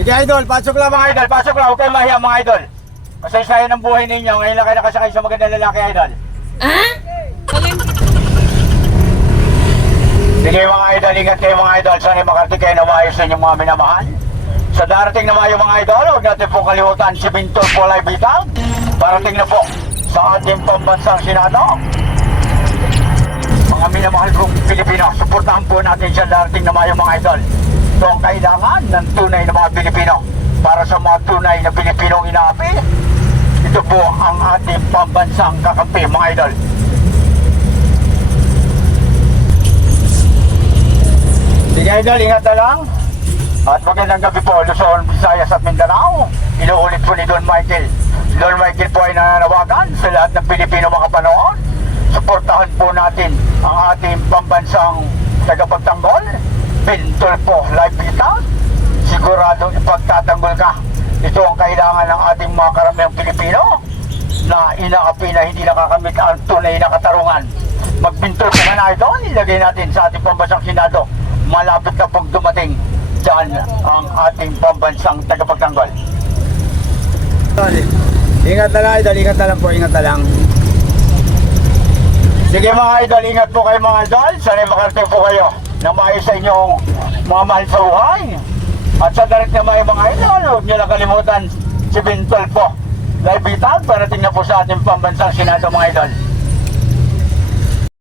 Sige idol, pasok lang mga idol, pasok lang, kayong mahiya mga idol. Masaya ng buhay ninyo, ngayon lang kayo nakasakay sa magandang lalaki idol. Sige mga idol, ingat kayo mga idol, sana makarating kayo na maayos sa inyong mga minamahal. Sa darating na mayo mga idol, huwag natin po kalimutan si Bintor Polay Bitag. Parating na po sa ating pambansang Senado. Mga minamahal kong Pilipino, suportahan po natin siya darating na mayo mga idol. Ito ang kailangan ng tunay na mga Pilipino para sa mga tunay na Pilipinong inaapi. Ito po ang ating pambansang kakampi mga idol. Sige idol, ingat na lang. At magandang gabi po, Luzon, Visayas at Mindanao. Inuulit po ni Don Michael. Don Michael po ay nananawagan sa lahat ng Pilipino mga panoon. Suportahan po natin ang ating pambansang tagapagtanggol. Bintol po, live kita. Siguradong ipagtatanggol ka. Ito ang kailangan ng ating mga karamihang Pilipino na inaapi na hindi nakakamit ang tunay na katarungan. Magbintol ka na ito, ilagay natin sa ating pambansang Senado. Malapit na pong dumating dyan ang ating pambansang tagapagtanggol. Ingat na lang idol, ingat na lang po, ingat na lang. Sige mga idol, ingat po kayo mga idol. Sana makarating po kayo na maayos sa inyong mga mahal sa buhay. At sa direct na mga mga idol, huwag niyo lang kalimutan si Bintol po. Live bitag, parating na po sa ating pambansang Senado mga idol.